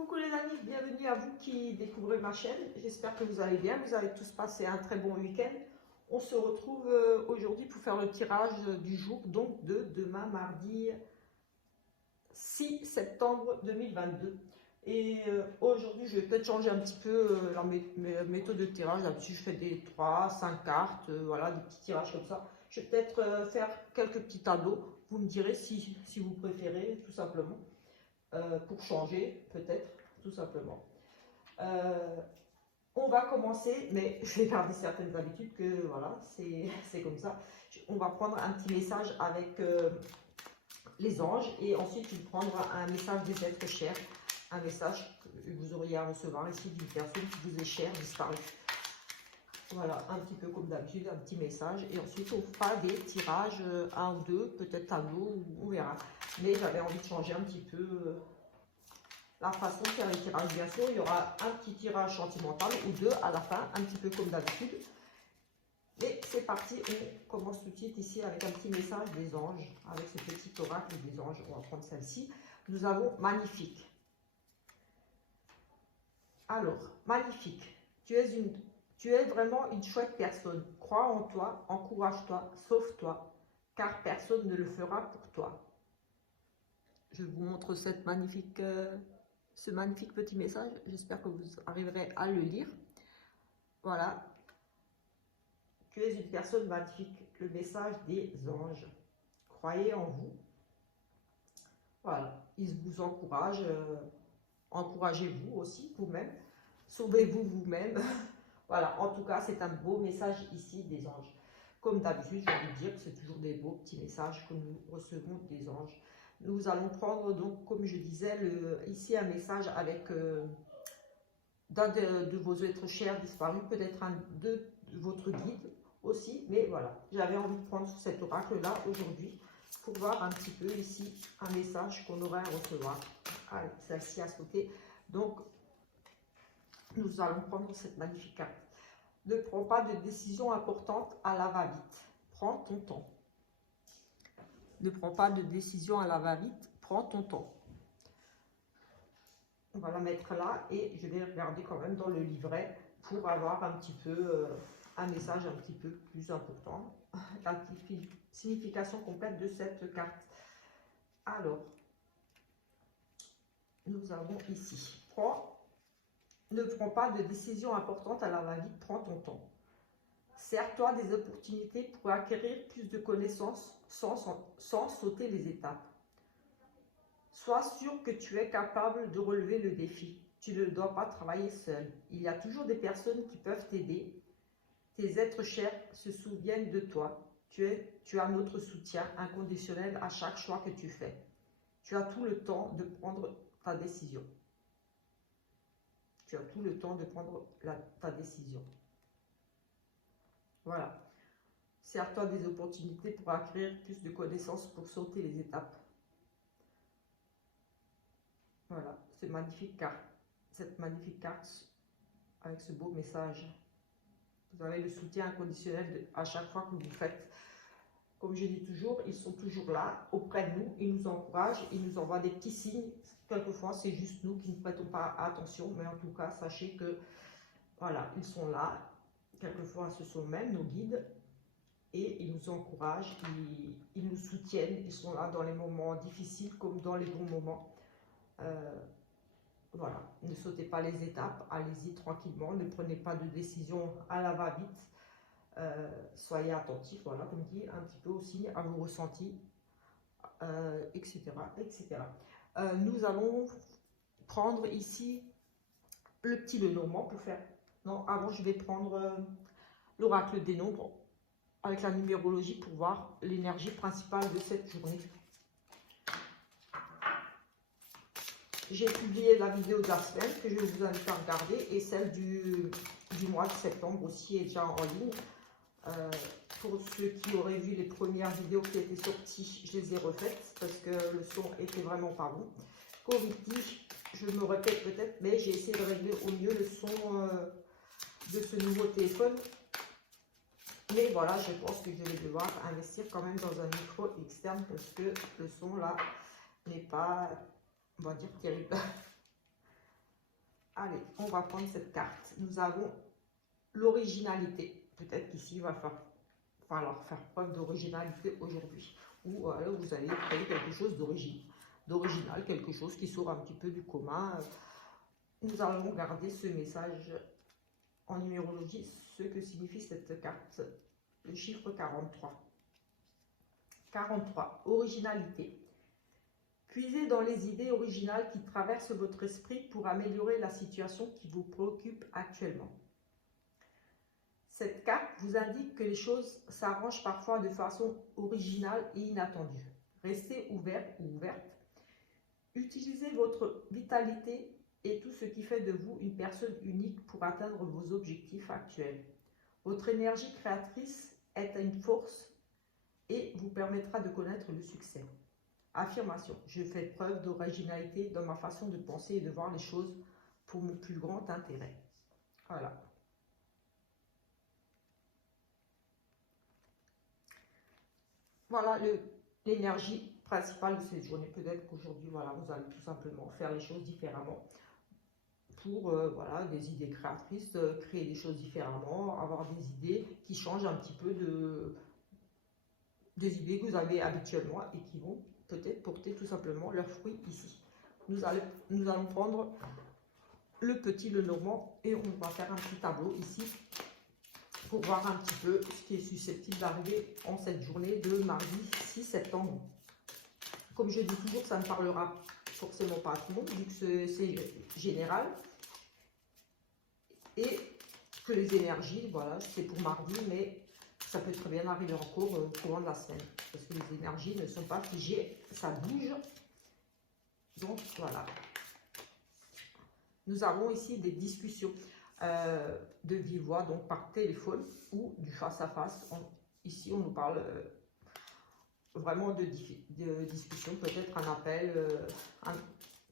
Coucou les amis, bienvenue à vous qui découvrez ma chaîne. J'espère que vous allez bien, vous avez tous passé un très bon week-end. On se retrouve aujourd'hui pour faire le tirage du jour, donc de demain mardi 6 septembre 2022. Et aujourd'hui, je vais peut-être changer un petit peu la méthode de tirage. D'habitude, je fais des 3, 5 cartes, voilà, des petits tirages comme ça. Je vais peut-être faire quelques petits tableaux. Vous me direz si vous préférez, tout simplement. Pour changer, peut-être, tout simplement. On va commencer, mais je vais garder certaines habitudes que voilà, c'est comme ça. On va prendre un petit message avec les anges et ensuite je vais prendre un message des êtres chers, un message que vous auriez à recevoir ici d'une personne qui vous est chère, disparue. Voilà, un petit peu comme d'habitude, un petit message. Et ensuite, on fera des tirages, un ou deux, peut-être tableau, on verra. Mais j'avais envie de changer un petit peu la façon de faire les tirages. Bien sûr, il y aura un petit tirage sentimental ou deux à la fin, un petit peu comme d'habitude. Et c'est parti, on commence tout de suite ici avec un petit message des anges, avec ce petit oracle des anges. On va prendre celle-ci. Nous avons magnifique. Alors, magnifique. Tu es vraiment une chouette personne. Crois en toi, encourage-toi, sauve-toi, car personne ne le fera pour toi. Je vous montre cette magnifique, ce magnifique petit message. J'espère que vous arriverez à le lire. Voilà. Tu es une personne magnifique. Le message des anges. Croyez en vous. Voilà. Ils vous encouragent. Encouragez-vous aussi, vous-même. Sauvez-vous vous-même. Voilà, en tout cas, c'est un beau message ici des anges. Comme d'habitude, je vais vous dire que c'est toujours des beaux petits messages que nous recevons des anges. Nous allons prendre donc, comme je disais, ici un message avec d'un de vos êtres chers disparus, peut-être un de votre guide aussi. Mais voilà, j'avais envie de prendre cet oracle-là aujourd'hui pour voir un petit peu ici un message qu'on aurait à recevoir. Allez, celle-ci à sauter. Donc, nous allons prendre cette magnifique carte. Ne prends pas de décision importante à la va-vite. Prends ton temps. Ne prends pas de décision à la va-vite. Prends ton temps. On va la mettre là et je vais regarder quand même dans le livret pour avoir un petit peu un message un petit peu plus important. La signification complète de cette carte. Alors, nous avons ici. Ne prends pas de décision importante à la va-vite, prends ton temps. Sers-toi des opportunités pour acquérir plus de connaissances sans sauter les étapes. Sois sûr que tu es capable de relever le défi. Tu ne dois pas travailler seul. Il y a toujours des personnes qui peuvent t'aider. Tes êtres chers se souviennent de toi. Tu as notre soutien inconditionnel à chaque choix que tu fais. Tu as tout le temps de prendre ta décision. Tu as tout le temps de prendre ta décision. Voilà. Sers-toi des opportunités pour acquérir plus de connaissances pour sauter les étapes. Voilà, cette magnifique carte avec ce beau message. Vous avez le soutien inconditionnel à chaque fois que vous faites. Comme je dis toujours, ils sont toujours là, auprès de nous, ils nous encouragent, ils nous envoient des petits signes. Quelquefois, c'est juste nous qui ne prêtons pas attention, mais en tout cas, sachez que, voilà, ils sont là. Quelquefois, ce sont même nos guides et ils nous encouragent, ils nous soutiennent, ils sont là dans les moments difficiles comme dans les bons moments. Voilà, ne sautez pas les étapes, allez-y tranquillement, ne prenez pas de décision à la va-vite. Soyez attentifs, voilà, comme dit, un petit peu aussi à vos ressentis, etc. etc. Nous allons prendre ici le petit Lenormand pour faire... Non, avant je vais prendre l'oracle des nombres avec la numérologie pour voir l'énergie principale de cette journée. J'ai publié la vidéo de la semaine que je vous invite à regarder et celle du mois de septembre aussi est déjà en ligne. Pour ceux qui auraient vu les premières vidéos qui étaient sorties, je les ai refaites parce que le son était vraiment pas bon. Comme dit, je me répète peut-être, mais j'ai essayé de régler au mieux le son de ce nouveau téléphone. Mais voilà, je pense que je vais devoir investir quand même dans un micro externe parce que le son là n'est pas, on va dire, terrible. Allez, on va prendre cette carte. Nous avons l'originalité. Peut-être qu'ici, il va falloir faire preuve d'originalité aujourd'hui. Ou vous allez créer quelque chose d'original, quelque chose qui sort un petit peu du commun. Nous allons garder ce message en numérologie, ce que signifie cette carte, le chiffre 43. 43, originalité. Puisez dans les idées originales qui traversent votre esprit pour améliorer la situation qui vous préoccupe actuellement. Cette carte vous indique que les choses s'arrangent parfois de façon originale et inattendue. Restez ouvert ou ouverte. Utilisez votre vitalité et tout ce qui fait de vous une personne unique pour atteindre vos objectifs actuels. Votre énergie créatrice est une force et vous permettra de connaître le succès. Affirmation. Je fais preuve d'originalité dans ma façon de penser et de voir les choses pour mon plus grand intérêt. Voilà. Voilà l'énergie principale de cette journée. Peut-être qu'aujourd'hui, voilà, vous allez tout simplement faire les choses différemment pour voilà, des idées créatrices, créer des choses différemment, avoir des idées qui changent un petit peu des idées que vous avez habituellement et qui vont peut-être porter tout simplement leurs fruits ici. Nous allons prendre le petit, le normand, et on va faire un petit tableau ici pour voir un petit peu ce qui est susceptible d'arriver en cette journée de mardi 6 septembre. Comme je dis toujours, ça ne parlera forcément pas à tout le monde, vu que c'est général. Et que les énergies, voilà, c'est pour mardi, mais ça peut très bien arriver encore au courant de la semaine. Parce que les énergies ne sont pas figées, ça bouge. Donc voilà. Nous avons ici des discussions de vive voix, donc par téléphone ou du face-à-face. Ici, on nous parle vraiment de discussion, peut-être un appel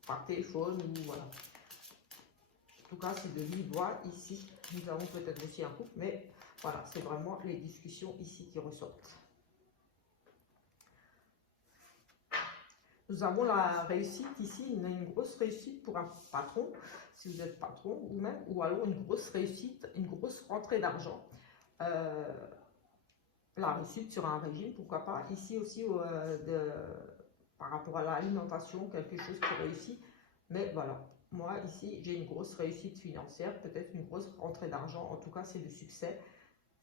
par téléphone ou voilà. En tout cas, c'est de vive voix. Ici, nous avons peut-être aussi un couple, mais voilà, c'est vraiment les discussions ici qui ressortent. Nous avons la réussite ici, une grosse réussite pour un patron, si vous êtes patron, ou alors une grosse réussite, une grosse rentrée d'argent. La réussite sur un régime, pourquoi pas. Ici aussi, par rapport à l'alimentation, quelque chose qui réussit. Mais voilà, moi ici, j'ai une grosse réussite financière, peut-être une grosse rentrée d'argent. En tout cas, c'est du succès.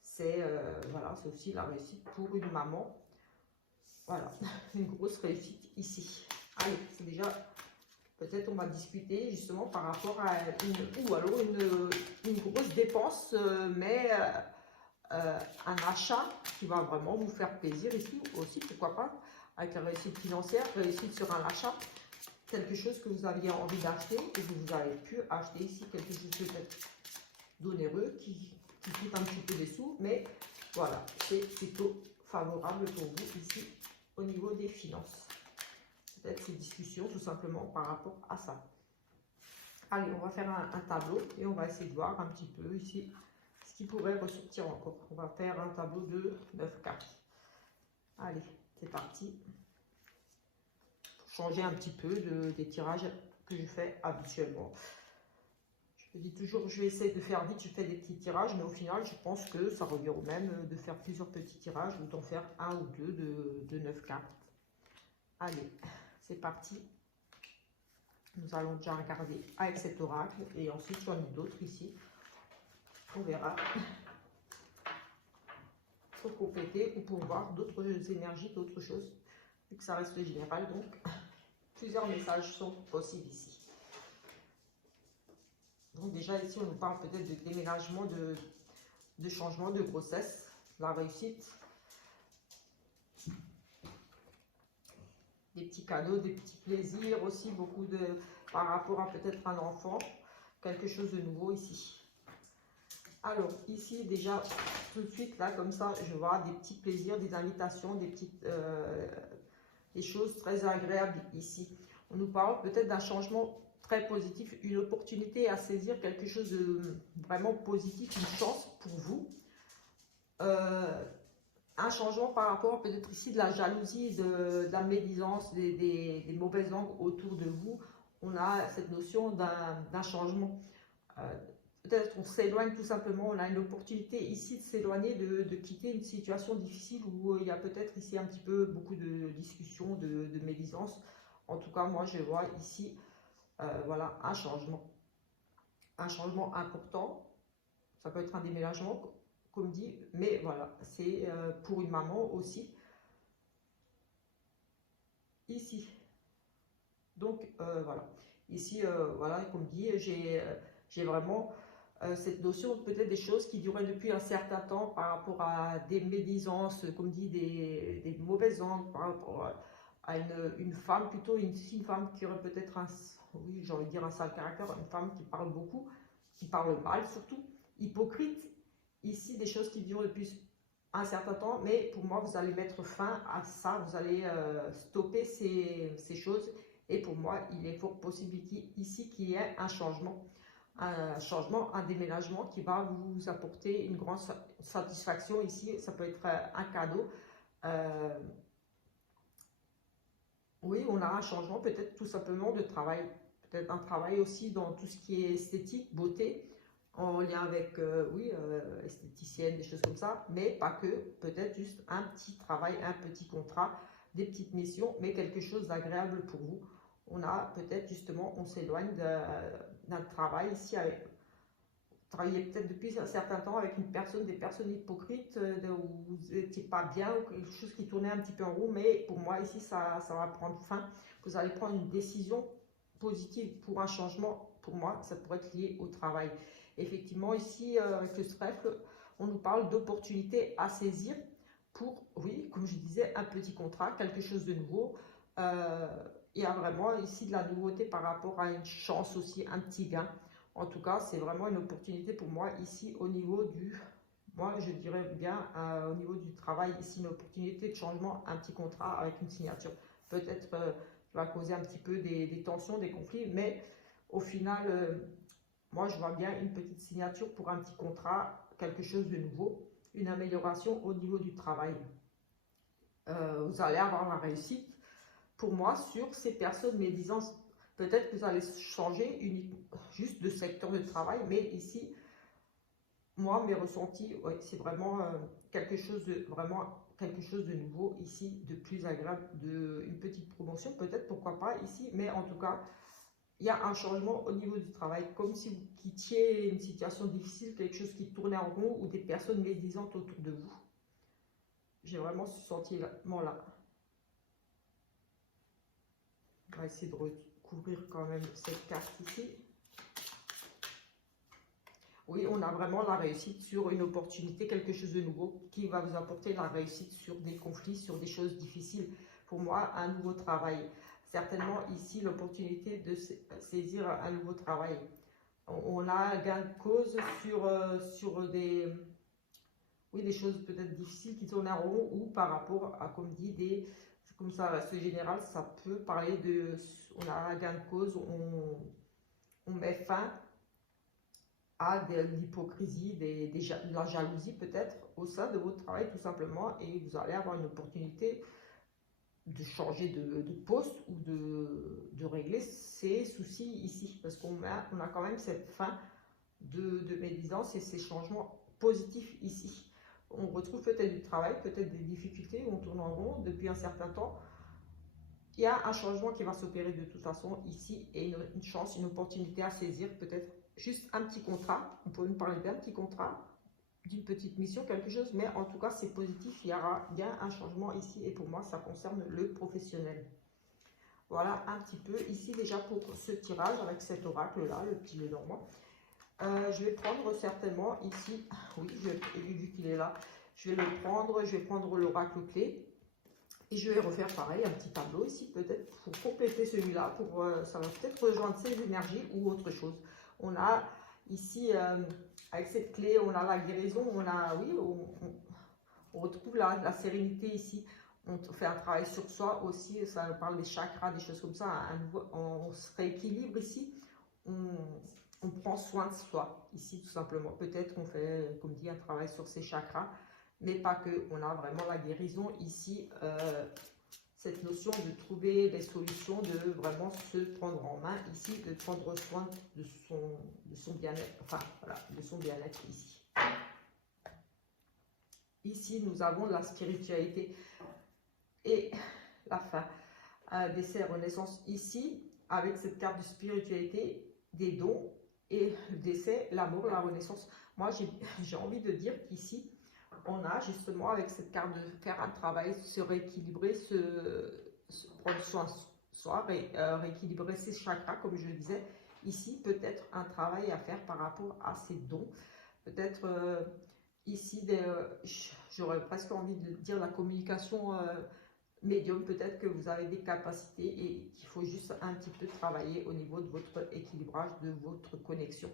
C'est voilà, c'est aussi la réussite pour une maman. Voilà, une grosse réussite ici. Allez, c'est déjà, peut-être on va discuter justement par rapport à une grosse dépense, mais un achat qui va vraiment vous faire plaisir ici aussi, pourquoi pas, avec la réussite financière, réussite sur un achat, quelque chose que vous aviez envie d'acheter et que vous avez pu acheter ici, quelque chose peut-être d'onéreux qui coûte un petit peu des sous, mais voilà, c'est plutôt favorable pour vous ici au niveau des finances. Peut-être ces discussions tout simplement par rapport à ça. Allez, on va faire un tableau et on va essayer de voir un petit peu ici ce qui pourrait ressortir encore. On va faire un tableau de 9 cartes. Allez, c'est parti. Changer un petit peu des tirages que je fais habituellement. Je dis toujours, je vais essayer de faire vite, je fais des petits tirages, mais au final, je pense que ça revient au même de faire plusieurs petits tirages ou d'en faire un ou deux de 9 cartes. Allez, c'est parti. Nous allons déjà regarder avec cet oracle et ensuite j'en ai d'autres ici. On verra pour compléter ou pour voir d'autres énergies, d'autres choses, vu que ça reste général. Donc, plusieurs messages sont possibles ici. Donc déjà ici, on nous parle peut-être de déménagement, de changement, de grossesse, la réussite. Des petits cadeaux, des petits plaisirs aussi, beaucoup par rapport à peut-être un enfant, quelque chose de nouveau ici. Alors ici déjà, tout de suite là comme ça, je vois des petits plaisirs, des invitations, des choses très agréables ici. On nous parle peut-être d'un changement très positif, une opportunité à saisir, quelque chose de vraiment positif, une chance pour vous. Un changement par rapport peut-être ici de la jalousie, de la médisance, des mauvaises langues autour de vous. on a cette notion d'un changement. Peut-être on s'éloigne tout simplement, on a une opportunité ici de s'éloigner, de quitter une situation difficile où il y a peut-être ici un petit peu beaucoup de discussions, de médisance. En tout cas, moi je vois ici, voilà, un changement important. Ça peut être un déménagement, comme dit, mais voilà, c'est pour une maman aussi. Ici. Donc voilà. Ici, voilà, comme dit, j'ai vraiment cette notion peut-être des choses qui duraient depuis un certain temps par rapport à des médisances, comme dit, des mauvaises langues, par rapport à une femme, plutôt une femme qui aurait peut-être un, oui, j'ai envie de dire un sale caractère, une femme qui parle beaucoup, qui parle mal surtout, hypocrite. Ici, des choses qui durent depuis un certain temps, mais pour moi, vous allez mettre fin à ça, vous allez stopper ces choses. Et pour moi, il est fort possible ici qu'il y ait un changement, un déménagement qui va vous apporter une grande satisfaction. Ici, ça peut être un cadeau. Oui, on a un changement, peut-être tout simplement de travail. Peut-être un travail aussi dans tout ce qui est esthétique, beauté, en lien avec, oui, esthéticienne, des choses comme ça, mais pas que, peut-être juste un petit travail, un petit contrat, des petites missions, mais quelque chose d'agréable pour vous. On a peut-être justement, on s'éloigne d'un travail ici, travailler peut-être depuis un certain temps avec une personne, des personnes hypocrites, où vous n'étiez pas bien, ou quelque chose qui tournait un petit peu en rond, mais pour moi ici, ça va prendre fin. Vous allez prendre une décision positive pour un changement. Pour moi, ça pourrait être lié au travail. Effectivement, ici, avec le trèfle, on nous parle d'opportunités à saisir pour, oui, comme je disais, un petit contrat, quelque chose de nouveau. Il y a vraiment ici de la nouveauté par rapport à une chance aussi, un petit gain. En tout cas, c'est vraiment une opportunité pour moi ici au niveau du, moi je dirais bien au niveau du travail, ici une opportunité de changement, un petit contrat avec une signature. Peut-être qui va causer un petit peu des tensions, des conflits, mais au final, moi je vois bien une petite signature pour un petit contrat, quelque chose de nouveau, une amélioration au niveau du travail. Vous allez avoir la réussite pour moi sur ces personnes médisant. Peut-être que vous allez changer juste de secteur de travail, mais ici, moi, mes ressentis, ouais, c'est vraiment quelque chose de nouveau ici, de plus agréable, une petite promotion, peut-être, pourquoi pas ici, mais en tout cas, il y a un changement au niveau du travail, comme si vous quittiez une situation difficile, quelque chose qui tournait en rond ou des personnes médisantes autour de vous. J'ai vraiment ce sentiment-là. On va essayer de recouvrir quand même cette carte ici. Oui, on a vraiment la réussite sur une opportunité, quelque chose de nouveau qui va vous apporter la réussite sur des conflits, sur des choses difficiles. Pour moi, un nouveau travail. Certainement ici l'opportunité de saisir un nouveau travail. On a un gain de cause sur des, oui, des choses peut-être difficiles qui tournent en rond ou par rapport à, comme dit, comme ça reste général, ça peut parler de, on a un gain de cause, on met fin à de l'hypocrisie, de la jalousie peut-être au sein de votre travail tout simplement, et vous allez avoir une opportunité de changer de poste ou de régler ces soucis ici, parce qu'on a quand même cette fin de médisance et ces changements positifs ici. On retrouve peut-être du travail, peut-être des difficultés où on tourne en rond depuis un certain temps. Il y a un changement qui va s'opérer de toute façon ici et une chance, une opportunité à saisir, peut-être juste un petit contrat. On peut nous parler d'un petit contrat, d'une petite mission, quelque chose, mais en tout cas c'est positif, il y aura bien un changement ici et pour moi ça concerne le professionnel. Voilà un petit peu ici déjà pour ce tirage avec cet oracle là, le petit Lenormand. Je vais prendre certainement ici, oui, vu qu'il est là, je vais le prendre, je vais prendre l'oracle clé. Et je vais refaire pareil, un petit tableau ici, peut-être pour compléter celui-là, ça va peut-être rejoindre ces énergies ou autre chose. On a ici, avec cette clé, on a la guérison, on a, oui, on retrouve la sérénité ici. On fait un travail sur soi aussi, ça parle des chakras, des choses comme ça, on se rééquilibre ici, on prend soin de soi ici tout simplement. Peut-être on fait, comme dit, un travail sur ses chakras, mais pas que, on a vraiment la guérison ici, cette notion de trouver des solutions, de vraiment se prendre en main ici, de prendre soin de son bien-être, enfin voilà, de son bien-être ici. Ici, nous avons la spiritualité et la fin. Décès, renaissance ici, avec cette carte de spiritualité, des dons et le décès, l'amour, la renaissance. Moi, j'ai envie de dire qu'ici, on a justement avec cette carte de faire un travail, se rééquilibrer, prendre soin de soi, rééquilibrer ses chakras, comme je le disais. Ici, peut-être un travail à faire par rapport à ces dons. Peut-être ici, j'aurais presque envie de dire la communication médium. Peut-être que vous avez des capacités et qu'il faut juste un petit peu travailler au niveau de votre équilibrage, de votre connexion.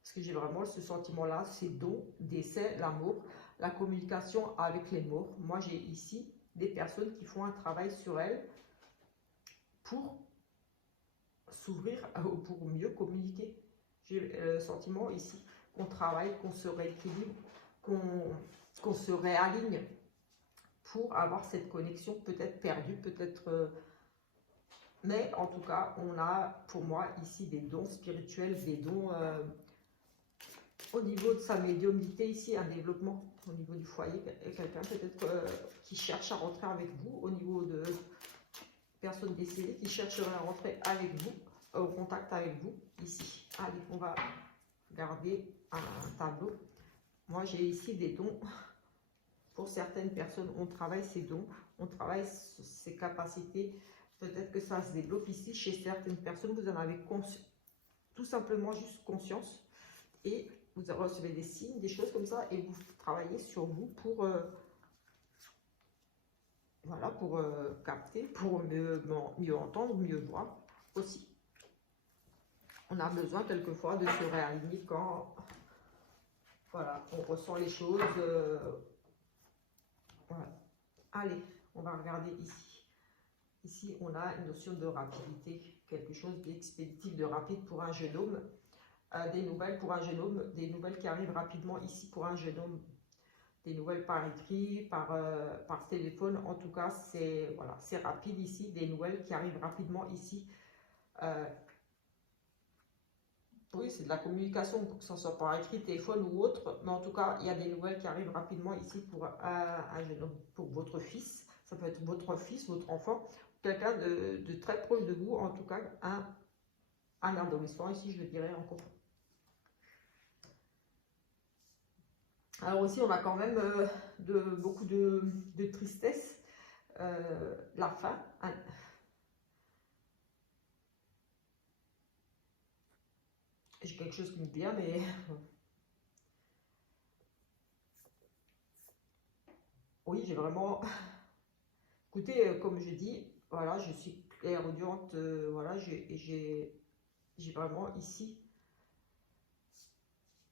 Parce que j'ai vraiment ce sentiment-là, ces dons, décès, l'amour, la communication avec les morts. Moi, j'ai ici des personnes qui font un travail sur elles pour s'ouvrir, pour mieux communiquer. J'ai le sentiment ici qu'on travaille, qu'on se rééquilibre, qu'on se réaligne pour avoir cette connexion peut-être perdue, peut-être... mais en tout cas, on a pour moi ici des dons spirituels, des dons... au niveau de sa médiumnité ici, un développement au niveau du foyer, quelqu'un peut-être qui cherche à rentrer avec vous, au niveau de personnes décédées qui chercheraient à rentrer avec vous, au contact avec vous, ici. Allez, on va regarder un tableau. Moi, j'ai ici des dons. Pour certaines personnes, on travaille ces dons, on travaille ses capacités. Peut-être que ça se développe ici. Chez certaines personnes, vous en avez tout simplement juste conscience. Et vous recevez des signes, des choses comme ça, et vous travaillez sur vous pour, voilà, pour capter, pour mieux entendre, mieux voir aussi. On a besoin quelquefois de se réaligner quand, voilà, on ressent les choses. Voilà. Allez, on va regarder ici. Ici, on a une notion de rapidité, quelque chose d'expéditif, de rapide pour un jeune homme. Des nouvelles pour un jeune homme, des nouvelles qui arrivent rapidement ici pour un jeune homme, des nouvelles par écrit, par téléphone, en tout cas c'est voilà, c'est rapide ici, des nouvelles qui arrivent rapidement ici. Oui, c'est de la communication, que ce soit par écrit, téléphone ou autre, mais en tout cas il y a des nouvelles qui arrivent rapidement ici pour un jeune homme, pour votre fils, ça peut être votre fils, votre enfant, quelqu'un de très proche de vous, en tout cas un adolescent ici, je le dirais encore. Alors aussi, on a quand même beaucoup de tristesse, la fin. J'ai quelque chose qui me vient, mais... oui, j'ai vraiment... Écoutez, comme je dis, voilà, je suis clairaudiente, voilà, j'ai vraiment ici,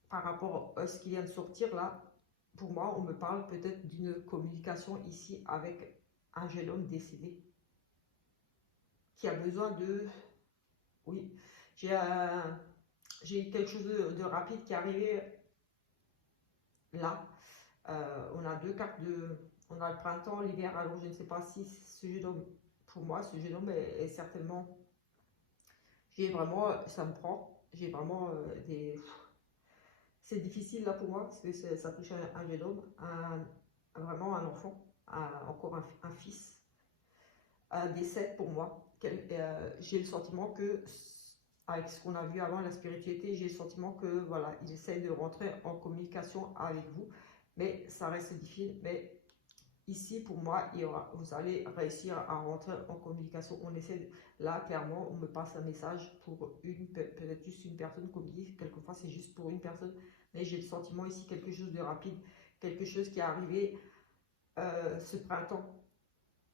par rapport à ce qui vient de sortir là, pour moi, on me parle peut-être d'une communication ici avec un jeune homme décédé qui a besoin de... Oui, j'ai quelque chose de rapide qui est arrivé là. On a deux cartes on a le printemps, l'hiver. Alors je ne sais pas si ce jeune homme, pour moi, ce jeune homme est certainement... J'ai vraiment, ça me prend. J'ai vraiment des... C'est difficile là pour moi parce que ça touche un jeune homme, vraiment un enfant, encore un fils. Un décès pour moi. J'ai le sentiment que, avec ce qu'on a vu avant, la spiritualité, j'ai le sentiment que voilà, il essaie de rentrer en communication avec vous, mais ça reste difficile. Mais ici, pour moi, vous allez réussir à rentrer en communication. On essaie, là, clairement, on me passe un message pour peut-être juste une personne, comme dit, quelquefois c'est juste pour une personne, mais j'ai le sentiment ici quelque chose de rapide, quelque chose qui est arrivé ce printemps,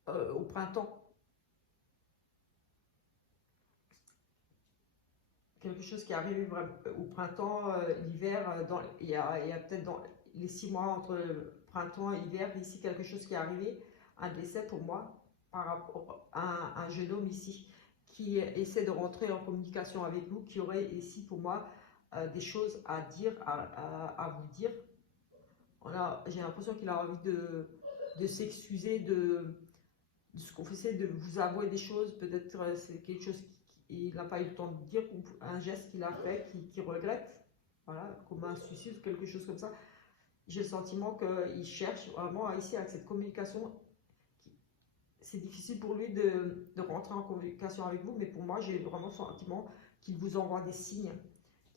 au printemps. Quelque chose qui est arrivé au printemps, l'hiver, il y a peut-être dans les 6 mois entre printemps et hiver, ici, quelque chose qui est arrivé, un décès pour moi, par rapport à un jeune homme ici, qui essaie de rentrer en communication avec vous, qui aurait ici pour moi des choses à dire, à vous dire. J'ai l'impression qu'il a envie de s'excuser, se confesser, de vous avouer des choses, peut-être c'est quelque chose qu'il n'a pas eu le temps de dire, ou un geste qu'il a fait, qu'il regrette, voilà, comme un suicide, quelque chose comme ça. J'ai le sentiment qu'il cherche vraiment ici avec cette communication. C'est difficile pour lui de rentrer en communication avec vous, mais pour moi, j'ai vraiment le sentiment qu'il vous envoie des signes,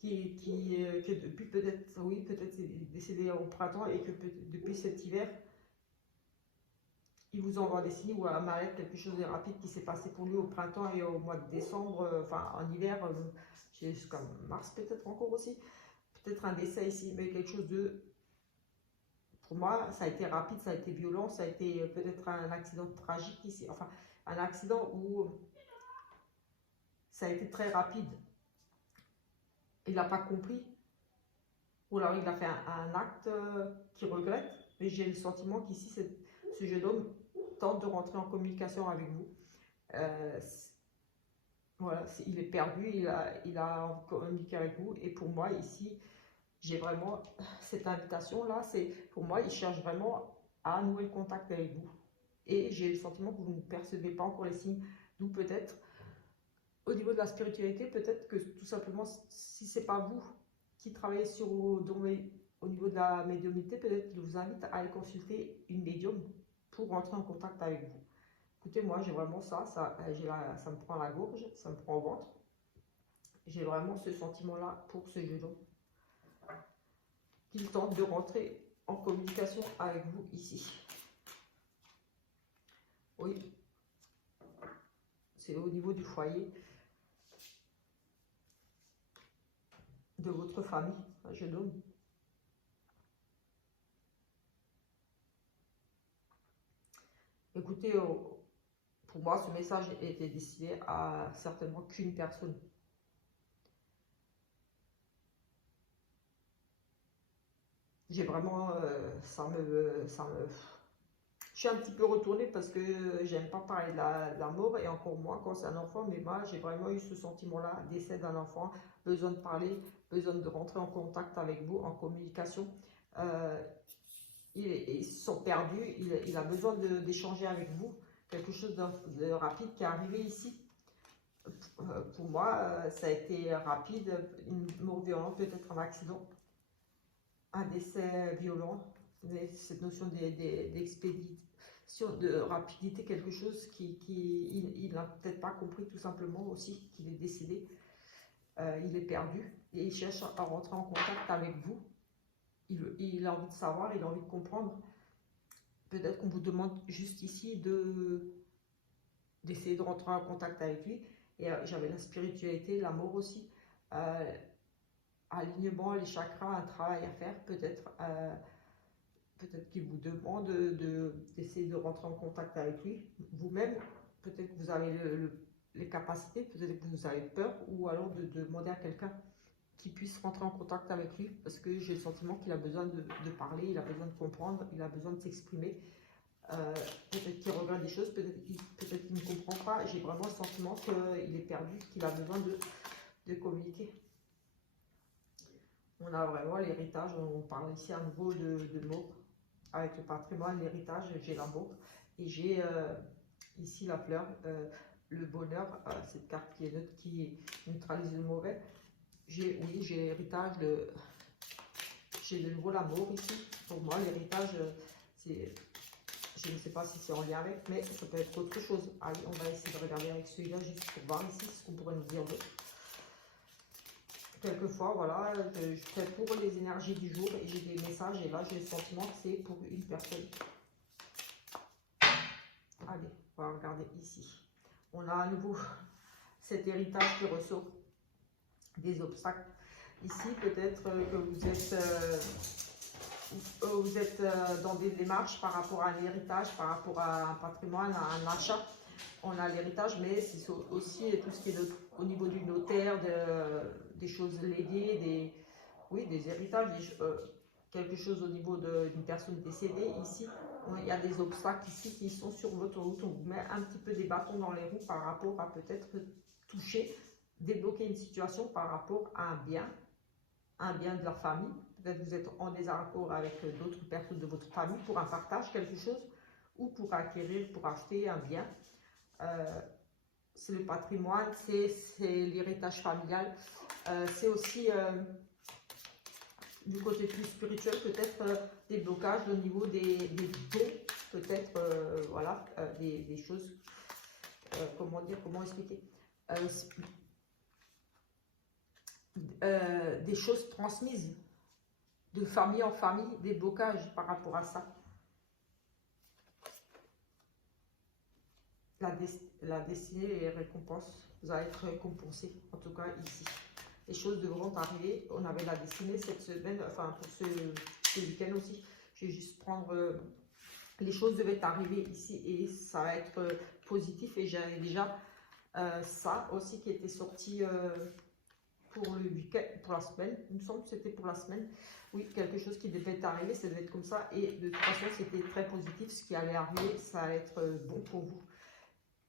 que depuis peut-être, oui, peut-être c'est décédé au printemps et que depuis cet hiver, il vous envoie des signes ou à Malet, quelque chose de rapide qui s'est passé pour lui au printemps et au mois de décembre, enfin en hiver, jusqu'à mars peut-être encore aussi, peut-être un décès ici, mais quelque chose de, pour moi, ça a été rapide, ça a été violent, ça a été peut-être un accident tragique ici, enfin un accident où ça a été très rapide. Il n'a pas compris, ou alors il a fait un acte qu'il regrette, mais j'ai le sentiment qu'ici, ce jeune homme tente de rentrer en communication avec vous. Voilà, il est perdu, il a envie de communiquer avec vous, et pour moi, ici, j'ai vraiment cette invitation-là, c'est pour moi, il cherche vraiment à nouer le contact avec vous. Et j'ai le sentiment que vous ne percevez pas encore les signes, d'où peut-être, au niveau de la spiritualité, peut-être que tout simplement, si c'est pas vous qui travaillez sur au niveau de la médiumnité, peut-être qu'il vous invite à aller consulter une médium pour rentrer en contact avec vous. Écoutez, moi j'ai vraiment ça me prend la gorge, ça me prend au ventre. J'ai vraiment ce sentiment-là pour ce jeune homme qu'il tente de rentrer en communication avec vous ici. Oui, c'est au niveau du foyer de votre famille, un jeune homme. Écoutez, pour moi, ce message était destiné à certainement qu'une personne. J'ai vraiment, je suis un petit peu retournée parce que j'aime pas parler de la mort et encore moins quand c'est un enfant, mais moi j'ai vraiment eu ce sentiment-là, décès d'un enfant, besoin de parler, besoin de rentrer en contact avec vous, en communication. Euh, ils se sont perdus, il a besoin d'échanger avec vous, quelque chose de rapide qui est arrivé ici. Pour moi, ça a été rapide, une mort violente, peut-être un accident, un décès violent, cette notion d'expédition, de rapidité, quelque chose il n'a peut-être pas compris tout simplement aussi qu'il est décédé. Il est perdu et il cherche à rentrer en contact avec vous. Il a envie de savoir, il a envie de comprendre. Peut-être qu'on vous demande juste ici d'essayer de rentrer en contact avec lui. Et j'avais la spiritualité, l'amour aussi, alignement, les chakras, un travail à faire. Peut-être qu'il vous demande d'essayer de rentrer en contact avec lui. Vous-même, peut-être que vous avez les capacités, peut-être que vous avez peur, ou alors de demander à quelqu'un qui puisse rentrer en contact avec lui, parce que j'ai le sentiment qu'il a besoin de parler, il a besoin de comprendre, il a besoin de s'exprimer. Peut-être qu'il regarde des choses, peut-être qu'il ne comprend pas. J'ai vraiment le sentiment qu'il est perdu, qu'il a besoin de communiquer. On a vraiment l'héritage, on parle ici à nouveau de mort. Avec le patrimoine, l'héritage, j'ai la mort. Et j'ai ici la fleur, le bonheur, cette carte qui est neutre, qui neutralise le mauvais. J'ai l'héritage, j'ai de nouveau la mort ici. Pour moi, l'héritage, c'est... Je ne sais pas si c'est en lien avec, mais ça peut être autre chose. Allez, on va essayer de regarder avec celui-là juste pour voir ici ce qu'on pourrait nous dire d'autre. Quelquefois, voilà, je fais pour les énergies du jour et j'ai des messages et là j'ai le sentiment que c'est pour une personne. Allez, on va regarder ici. On a à nouveau cet héritage qui ressort des obstacles. Ici, peut-être que vous êtes dans des démarches par rapport à un héritage, par rapport à un patrimoine, à un achat. On a l'héritage, mais c'est aussi tout ce qui est au niveau du notaire, des choses léguées, des héritages, quelque chose au niveau d'une personne décédée. Ici, il y a des obstacles ici qui sont sur votre route. On vous met un petit peu des bâtons dans les roues par rapport à peut-être toucher, débloquer une situation par rapport à un bien de la famille. Peut-être que vous êtes en désaccord avec d'autres personnes de votre famille pour un partage, quelque chose, ou pour acquérir, pour acheter un bien. C'est le patrimoine, c'est l'héritage familial. C'est aussi du côté plus spirituel, peut-être des blocages au niveau des dons, peut-être voilà, des choses, comment dire, comment expliquer, des choses transmises de famille en famille, des blocages par rapport à ça. La destinée et les récompenses, vous allez être récompensé, en tout cas ici. Les choses devront arriver. On avait la destinée cette semaine, enfin pour ce week-end aussi. Je vais juste prendre, les choses devaient arriver ici et ça va être positif. Et j'avais déjà ça aussi qui était sorti pour le week-end, pour la semaine. Il me semble que c'était pour la semaine. Oui, quelque chose qui devait arriver, ça devait être comme ça. Et de toute façon, c'était très positif. Ce qui allait arriver, ça allait être bon pour vous.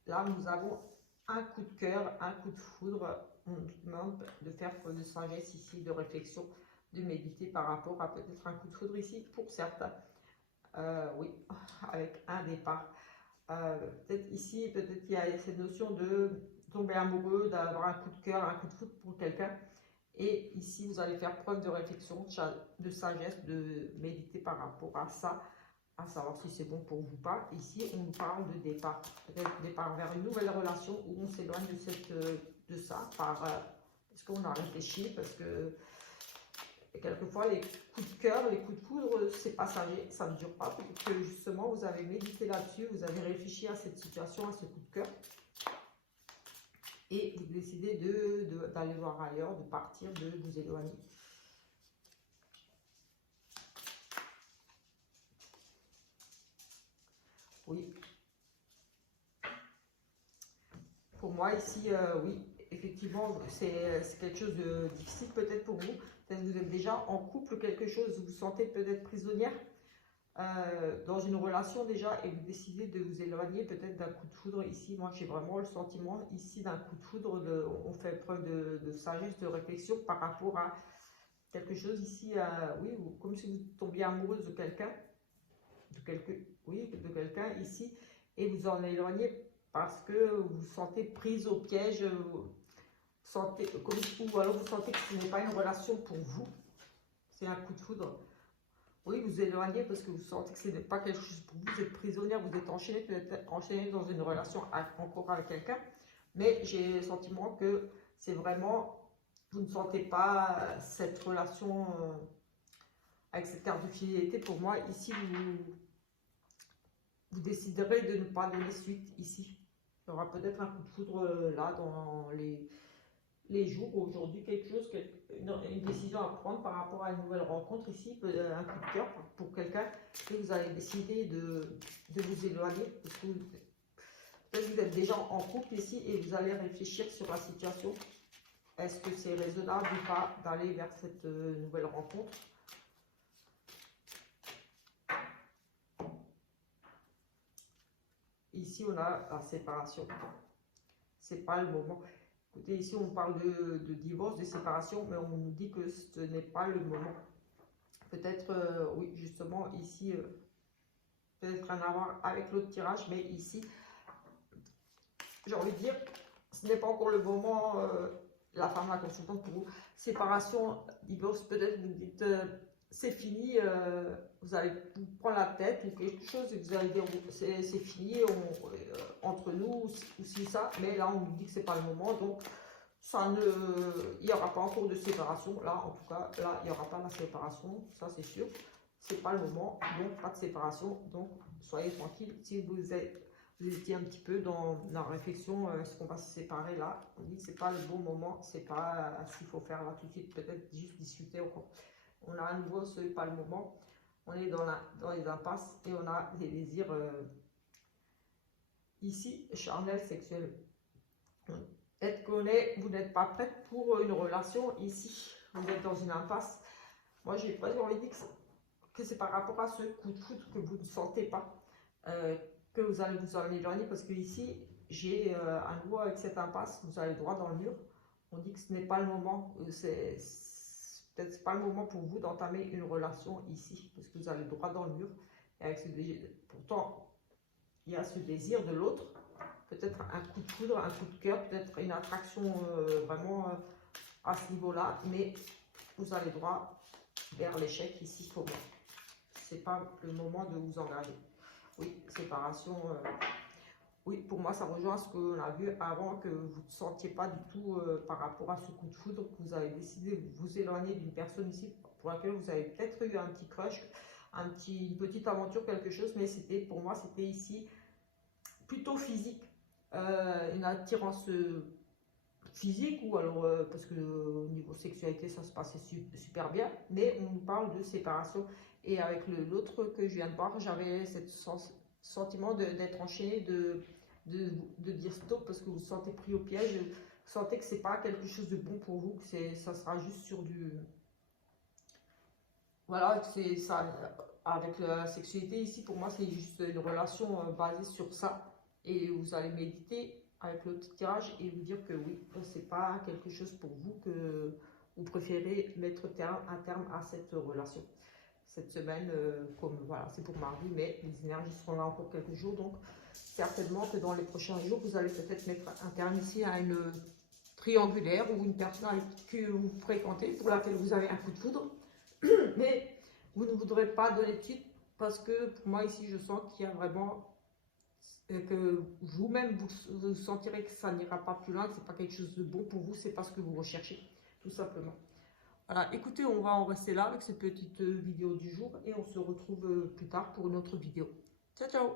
Là, nous avons un coup de cœur, un coup de foudre. On nous demande de faire preuve de sagesse ici, de réflexion, de méditer par rapport à peut-être un coup de foudre ici pour certains. Oui, avec un départ. Peut-être ici, peut-être qu'il y a cette notion de tomber amoureux, d'avoir un coup de cœur, un coup de foudre pour quelqu'un. Et ici, vous allez faire preuve de réflexion, de sagesse, de méditer par rapport à ça, à savoir si c'est bon pour vous ou pas. Ici, on nous parle de départ, peut-être départ vers une nouvelle relation où on s'éloigne de ça, parce qu'on a réfléchi, parce que quelquefois les coups de cœur, les coups de foudre, c'est passager, ça ne dure pas, parce que justement vous avez médité là-dessus, vous avez réfléchi à cette situation, à ce coup de cœur, et vous décidez d'aller voir ailleurs, de partir, de vous éloigner. Oui. Pour moi ici, oui, effectivement, c'est quelque chose de difficile peut-être pour vous. Peut-être que vous êtes déjà en couple, quelque chose, vous vous sentez peut-être prisonnière dans une relation déjà et vous décidez de vous éloigner peut-être d'un coup de foudre ici. Moi, j'ai vraiment le sentiment ici d'un coup de foudre, on fait preuve de sagesse, de réflexion par rapport à quelque chose ici, oui, comme si vous tombiez amoureuse de quelqu'un, oui, de quelqu'un ici, et vous en éloignez parce que vous vous sentez prise au piège, sentez, ou alors vous sentez que ce n'est pas une relation pour vous, c'est un coup de foudre. Oui, vous éloignez parce que vous sentez que ce n'est pas quelque chose pour vous, vous êtes prisonnière, vous êtes enchaîné dans une relation encore avec quelqu'un, mais j'ai le sentiment que c'est vraiment, vous ne sentez pas cette relation avec cette carte de fidélité. Pour moi, ici, vous déciderez de ne pas donner suite ici. Il y aura peut-être un coup de foudre là dans les jours, aujourd'hui, quelque chose, une décision à prendre par rapport à une nouvelle rencontre ici, un coup de cœur pour quelqu'un, et vous allez décider de vous éloigner, parce que peut-être vous êtes déjà en couple ici, et vous allez réfléchir sur la situation. Est-ce que c'est raisonnable ou pas d'aller vers cette nouvelle rencontre? Ici, on a la séparation. C'est pas le moment. Écoutez, ici, on parle de divorce, de séparation, mais on nous dit que ce n'est pas le moment. Peut-être, oui, justement, ici, peut-être rien à voir avec l'autre tirage, mais ici, j'ai envie de dire, ce n'est pas encore le moment, la femme, la consultante pour vous. Séparation, divorce, peut-être vous dites, c'est fini, vous allez vous prendre la tête ou quelque chose et vous allez dire, c'est fini, entre nous, ou si ça, mais là, on nous dit que c'est pas le moment, donc il n'y aura pas encore de séparation, là, en tout cas, là, il n'y aura pas la séparation, ça c'est sûr, c'est pas le moment, donc pas de séparation, donc soyez tranquille. Si vous étiez un petit peu dans la réflexion, est-ce qu'on va se séparer là, on dit que c'est pas le bon moment, c'est pas ce qu'il faut faire là tout de suite, peut-être juste discuter encore. On a à nouveau, ce n'est pas le moment, on est dans les impasses et on a des désirs ici, charnels, sexuels. Peut-être que vous n'êtes pas prête pour une relation ici, vous êtes dans une impasse. Moi, j'ai presque envie de dire que c'est par rapport à ce coup de foudre que vous ne sentez pas, que vous allez vous en éloigner, parce que ici, j'ai à nouveau avec cette impasse, vous allez droit dans le mur. On dit que ce n'est pas le moment, peut-être pas le moment pour vous d'entamer une relation ici, parce que vous allez droit dans le mur. Et avec pourtant, il y a ce désir de l'autre, peut-être un coup de foudre, un coup de cœur, peut-être une attraction vraiment à ce niveau-là, mais vous allez droit vers l'échec ici pour moi. C'est pas le moment de vous engager. Oui, séparation. Oui, pour moi, ça rejoint ce qu'on a vu avant, que vous ne sentiez pas du tout par rapport à ce coup de foudre, que vous avez décidé de vous éloigner d'une personne ici pour laquelle vous avez peut-être eu un petit crush, une petite aventure, quelque chose, mais c'était pour moi, c'était ici plutôt physique, une attirance physique, ou alors parce que au niveau sexualité ça se passait super bien, mais on nous parle de séparation. Et avec l'autre que je viens de voir, j'avais ce sentiment d'être enchaîné, de dire stop parce que vous vous sentez pris au piège, vous sentez que c'est pas quelque chose de bon pour vous, que ça sera juste sur du, voilà, c'est ça. Avec la sexualité ici, pour moi, c'est juste une relation basée sur ça. Et vous allez méditer avec le petit tirage et vous dire que oui, c'est pas quelque chose pour vous, que vous préférez mettre un terme à cette relation. Cette semaine, comme voilà, c'est pour mardi, mais les énergies seront là encore quelques jours. Donc, certainement que dans les prochains jours, vous allez peut-être mettre un terme ici à une triangulaire ou une personne que vous fréquentez, pour laquelle vous avez un coup de foudre. Mais vous ne voudrez pas donner de suite parce que pour moi ici je sens qu'il y a vraiment que vous-même vous sentirez que ça n'ira pas plus loin, que c'est pas quelque chose de bon pour vous, c'est pas ce que vous recherchez tout simplement. Voilà, écoutez, on va en rester là avec cette petite vidéo du jour et on se retrouve plus tard pour une autre vidéo. Ciao ciao.